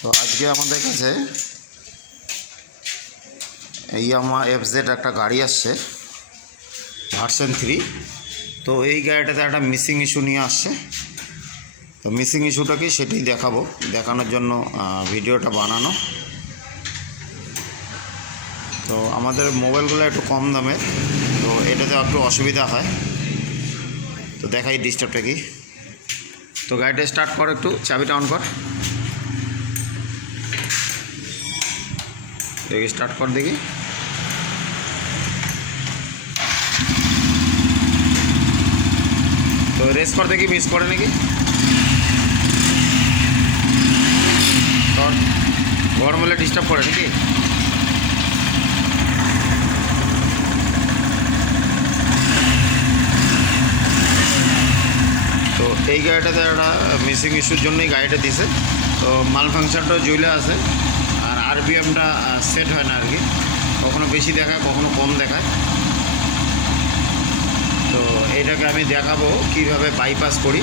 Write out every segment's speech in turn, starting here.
তো আজকে আমাদের কাছে ইয়ামাহা FZ একটা গাড়ি আসছে ভার্সন 3। তো এই গাড়িটাতে একটা মিসিং ইস্যু নিয়ে আসছে। তো মিসিং ইস্যুটা কি সেটাই দেখানোর জন্য ভিডিওটা বানানো। তো আমাদের মোবাইলগুলো একটু কম দামের, তো এটাতে একটু অসুবিধা হয়। তো দেখাই ডিস্টার্বটা কি। তো গাড়িটা স্টার্ট কর, একটু চাবিটা অন কর, দেখি স্টার্ট কর দেখি। তো রেস কর দেখি, মিস করে নাকি। গরম হলে ডিস্টার্ব করে নাকি। তো এই গাড়িটাতে একটা মিসিং ইস্যুর জন্যই গাড়িটা দিছে। তো মাল ফাংশনটাও জ্বলে আছে, আর RPMটা সেট হয় না আর কি, কখনো বেশি দেখায় কখনো কম দেখায়। তো এটাকে আমি দেখাবো কিভাবে বাইপাস করি।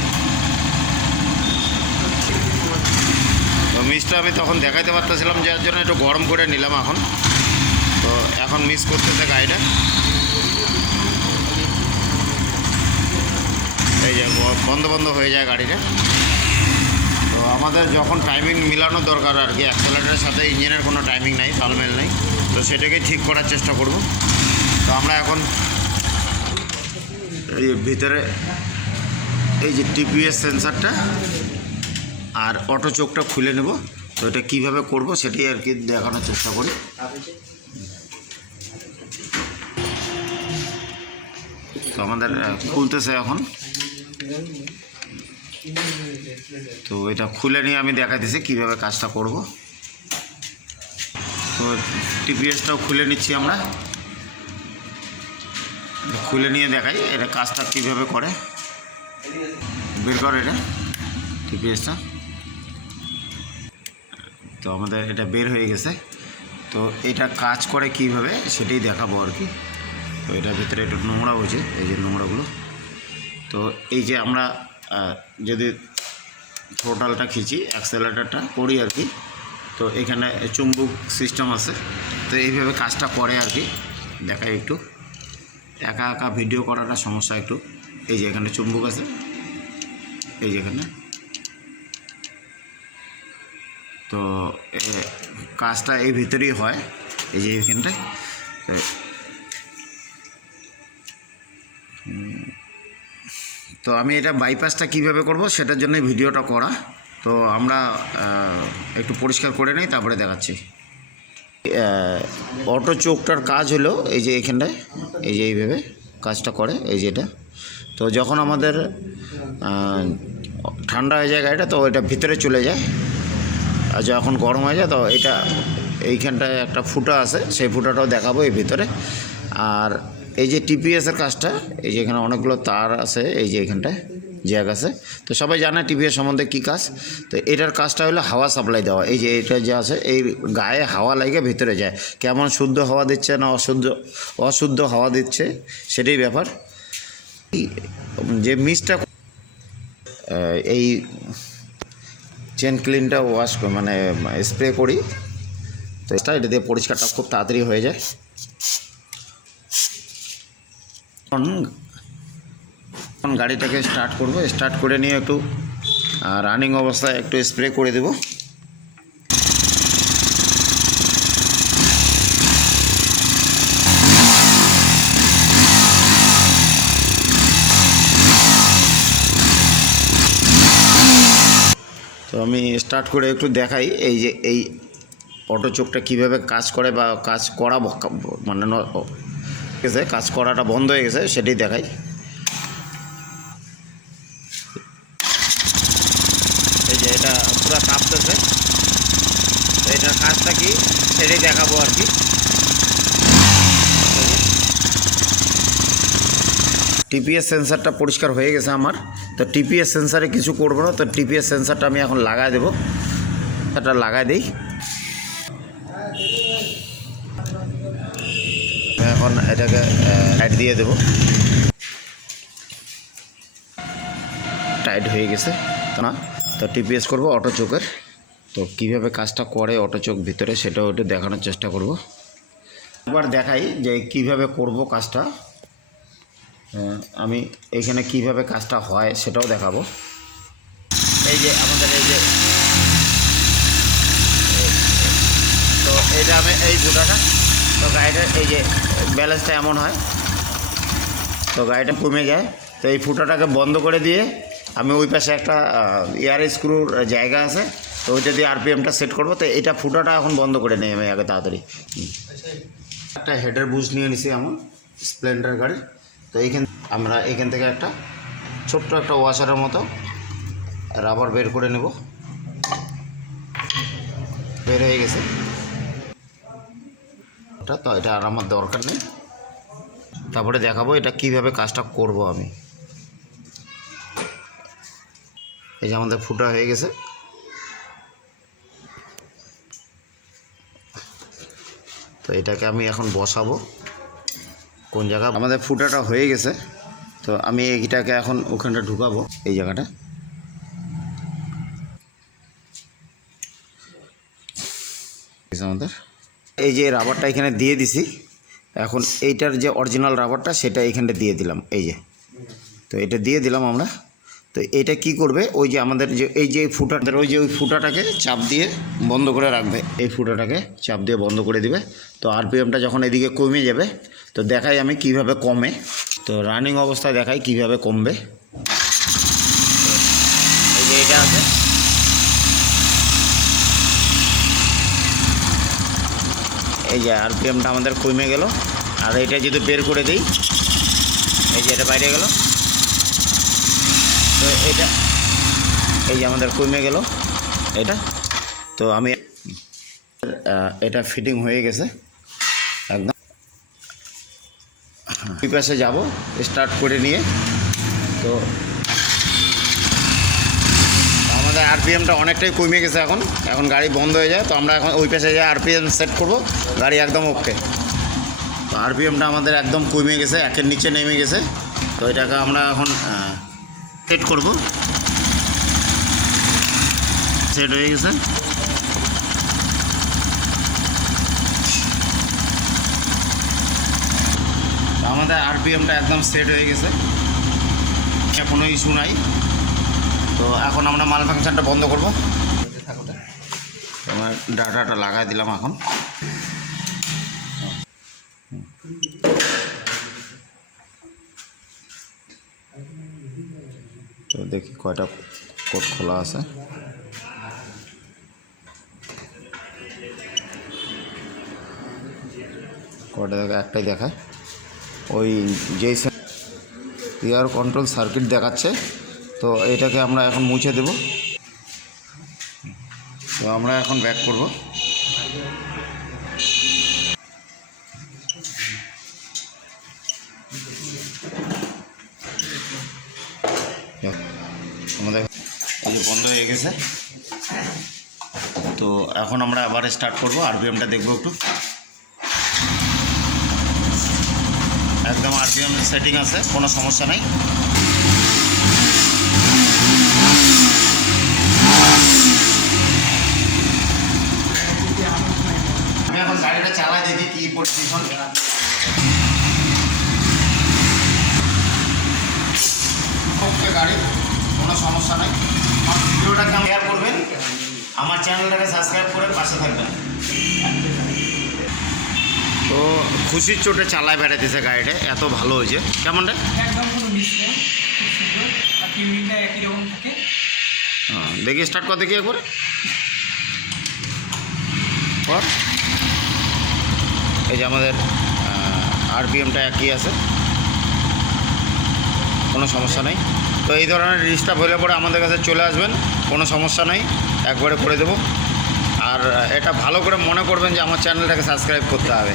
তো মিসটা আমি তখন দেখাইতে পারতেছিলাম, যার জন্য একটু গরম করে নিলাম এখন। তো এখন মিস করতেছে গাড়িটা, এই যে বন্ধ হয়ে যায় গাড়িটা। তো আমাদের যখন টাইমিং মিলানোর দরকার আর কি, অ্যাক্সেলারেটরের সাথে ইঞ্জিনের কোনো টাইমিং নাই, তালমেল নেই, তো সেটাকেই ঠিক করার চেষ্টা করব। তো আমরা এখন এই ভিতরে এই যে TPS সেন্সারটা আর অটো চোখটা খুলে নেব। তো এটা কীভাবে করব সেটাই আর কি দেখানোর চেষ্টা করি। তো আমাদের খুলতেছে এখন। তো এটা খুলে নিয়ে আমি দেখাইতেছি কীভাবে কাজটা করব। তো TPSটাও খুলে নিচ্ছি আমরা, খুলে নিয়ে দেখাই এটা কাজটা কীভাবে করে। বের করে এটা TPSটা। তো আমাদের এটা বের হয়ে গেছে। তো এটা কাজ করে কিভাবে সেটাই দেখাবো আর কি। তো এটার ভিতরে একটু নোংরা হয়েছে, এই যে নোংরাগুলো। তো এই যে আমরা যদি থ্রোটলটা খিঁচি, অ্যাক্সেলারেটরটা করি আর কি, তো এখানে চুম্বক সিস্টেম আছে। তো এইভাবে কাজটা করে আর কি, দেখাই একটু। একা ভিডিও করাটা সমস্যা একটু। এই যে এখানে চুম্বক আছে, এই যে এখানে। তো কাজটা এই ভিতরেই হয়, এই যে এইখানটায়। তো আমি এটা বাইপাসটা কিভাবে করব সেটার জন্য ভিডিওটা করা। তো আমরা একটু পরিষ্কার করে নিই, তারপরে দেখাচ্ছি। অটো চোখটার কাজ হলো এই যে এইখানটায়, এই যে এইভাবে কাজটা করে, এই যে এটা। তো যখন আমাদের ঠান্ডা হয়ে যায় গাড়িটা, তো এটা ভিতরে চলে যায়, আর যখন গরম হয়ে যায় তো এটা এইখানটায় একটা ফুটা আছে, সেই ফুটাটাও দেখাবো এই ভিতরে। আর এই যে TPSের কাজটা, এই যে এখানে অনেকগুলো তার আছে, এই যে এখানটায় জ্যাক আছে। তো সবাই জানে TPS সম্বন্ধে কী কাজ। তো এটার কাজটা হলো হাওয়া সাপ্লাই দেওয়া। এই যে এটা যে আছে, এই গায়ে হাওয়া লাগে ভিতরে যায়, কেমন শুদ্ধ হাওয়া দিচ্ছে না অশুদ্ধ হাওয়া দিচ্ছে সেটাই ব্যাপার। যে মিসটা এই চেন ক্লিনটা ওয়াশ মানে স্প্রে করি, তো এটা দিয়ে পরিষ্কারটা খুব তাড়াতাড়ি হয়ে যায়। এখন গাড়িটাকে স্টার্ট করব, স্টার্ট করে নিয়ে একটু রানিং অবস্থায় একটু স্প্রে করে দেব। তো আমি স্টার্ট করে একটু দেখাই, এই যে এই অটো চোখটা কীভাবে কাজ করে বা কাজ করা মানে গেছে, কাজ করাটা বন্ধ হয়ে গেছে সেটাই দেখাই। এই যে এটা পুরো কাঁপতেছে, এটার কাজটা কি সেটাই দেখাবো আর কি। TPS সেন্সারটা পরিষ্কার হয়ে গেছে আমার। তো TPS সেন্সারে কিছু করবো না, তো TPS সেন্সারটা আমি এখন লাগাই দেবো। এটা লাগাই দিই। এখন এটাকে টাইট দিয়ে দেবো, টাইট হয়ে গেছে না। তো TPS করবো অটো চোখের। তো কিভাবে কাজটা করে অটো চোখ ভিতরে সেটাও একটু দেখানোর চেষ্টা করব। একবার দেখাই যে কিভাবে করব কাজটা। আমি এইখানে কিভাবে কাজটা হয় সেটাও দেখাবো। এই যে আমাদের এই যে তো এইটা আমি এই ফুটাটা, তো গাড়িটার এই যে ব্যালেন্সটা এমন হয়, তো গাড়িটা কমে যায়। তো এই ফুটাটাকে বন্ধ করে দিয়ে আমি ওই পাশে একটা এয়ার স্ক্রুর জায়গা আছে, তো ওইটা দিয়ে আরপিএমটা সেট করবো। তো এটা ফুটাটা এখন বন্ধ করে নেই আমি আগে তাড়াতাড়ি। একটা হেডের বুস্ট নিয়ে নিছি এমন স্প্লেন্ডার গাড়ির। তো আমরা এখান থেকে একটা ছোট্ট একটা ওয়াশারের মতো রাবার বের করে নেব। বের হয়ে গেছে ওটা, তো এটা আর আমার দরকার নেই। তারপরে দেখাবো এটা কিভাবে কাজটা করব আমি। এই যে আমাদের ফুটা হয়ে গেছে, তো এটাকে আমি এখন বসাবো কোন জায়গা। আমাদের ফুটাটা হয়ে গেছে, তো আমি এইটাকে এখন ওখানটা ঢুকাবো, এই জায়গাটা। আমাদের এই যে রাবারটা এখানে দিয়ে দিছি, এখন এইটার যে অরিজিনাল রাবারটা সেটা এইখানটা দিয়ে দিলাম, এই যে। তো এটা দিয়ে দিলাম আমরা। তো এটা কি করবে, ওই যে আমাদের যে এই যে ফুটাটা, ওই যে ওই ফুটাটাকে চাপ দিয়ে বন্ধ করে রাখবে। এই ফুটাটাকে চাপ দিয়ে বন্ধ করে দিবে। তো আরপিএমটা যখন এদিকে কমে যাবে, তো দেখাই আমি কিভাবে কমে। তো রানিং অবস্থায় দেখাই কিভাবে কমবে। এই যে এটা আছে, এই যে আরপিএমটা আমাদের কমে গেল। আর এটা যদি বের করে দিই, এই যে এটা বাইরে গেল, তো এটা এই যে আমাদের কমে গেল এটা। তো আমি এটা ফিটিং হয়ে গেছে একদম। ওই পাশে যাবো স্টার্ট করে নিয়ে। তো আমাদের আরপিএমটা অনেকটাই কমে গেছে এখন গাড়ি বন্ধ হয়ে যায়। তো আমরা এখন ওই পাশে যাই আরপিএম সেট করব, গাড়ি একদম ওকে। তো আরপিএমটা আমাদের একদম কমে গেছে, একের নিচে নেমে গেছে। তো এটাকে আমরা এখন সেট করব। সেট হয়ে গেছে। আমাদের আরপিএমটা একদম সেট হয়ে গেছে, কোনো ইস্যু নাই। তো এখন আমরা মাল ফাংশনটা বন্ধ করব। আমার ডাটাটা লাগাই দিলাম এখন। তো দেখি কয়টা কোড খোলা আছে। কয়টা দেখা, একটাই দেখায়। ওই যেই এয়ার কন্ট্রোল সার্কিট দেখাচ্ছে, তো এটাকে আমরা এখন মুছে দেব। তো আমরা এখন ব্যাক করব। আমাদের এই যে বন্ধ হয়ে গেছে। তো এখন আমরা আবার স্টার্ট করব, আরপিএমটা দেখব একটু। একদম আরপিএম সেটিং আছে, কোনো সমস্যা নেই। আমি এখন গাড়িটা চালাই দেখি কি পজিশন। ওকে, গাড়ি কোনো সমস্যা নেই। ভিডিওটাকে শেয়ার করবেন, আমার চ্যানেলটাকে সাবস্ক্রাইব করে পাশে থাকবেন। তো খুশির চোটে চালায় বেড়াতেছে গাড়িটা, এত ভালো হয়েছে। কেমন রে? একদম কোনো মিস নেই, খুব সুন্দর। আর টিউনিংটা একই রকম থাকে। হ্যাঁ, দেখি স্টার্ট কর, দেখি একবার কর। এই যে আমাদের আরপিএমটা একই আছে, কোনো সমস্যা নেই। তো এই ধরনের ডিস্টার্ব হলে পরে আমাদের কাছে চলে আসবেন, কোনো সমস্যা নেই, একবারে করে দেবো। আর এটা ভালো করে মনে করবেন যে আমার চ্যানেলটাকে সাবস্ক্রাইব করতে হবে।